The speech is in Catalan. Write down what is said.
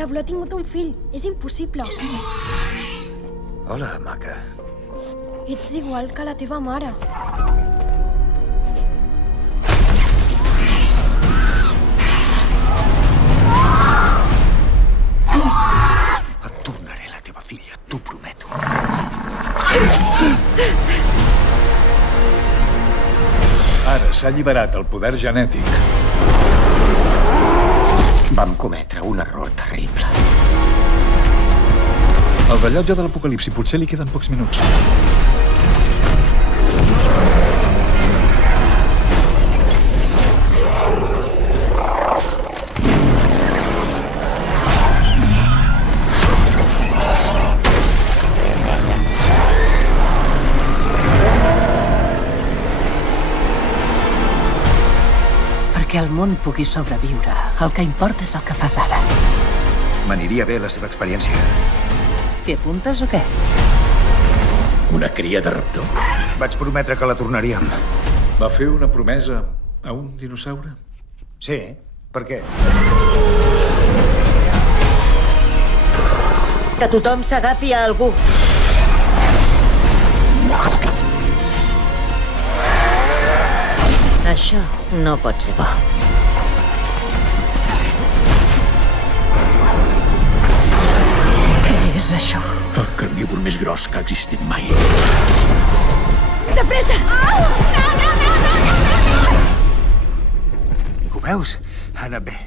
L'abuelo ha tingut un fill. És impossible. Hola, maca. Ets igual que la teva mare. Et tornaré la teva filla, t'ho prometo. Ara s'ha alliberat el poder genètic. Vam cometre un error terrible. El rellotge de l'apocalipsi potser li queden pocs minuts. Perquè el món pugui sobreviure, el que importa és el que fas ara. M'aniria bé la seva experiència. T'hi apuntes o què? Una cria de raptor? Vaig prometre que la tornaríem. Va fer una promesa a un dinosaure? Sí? Per què? Que tothom s'agafi a algú. Això no pot ser bo. Què és això? El carnívor més gros que ha existit mai. De pressa! Ho veus? Ha anat bé.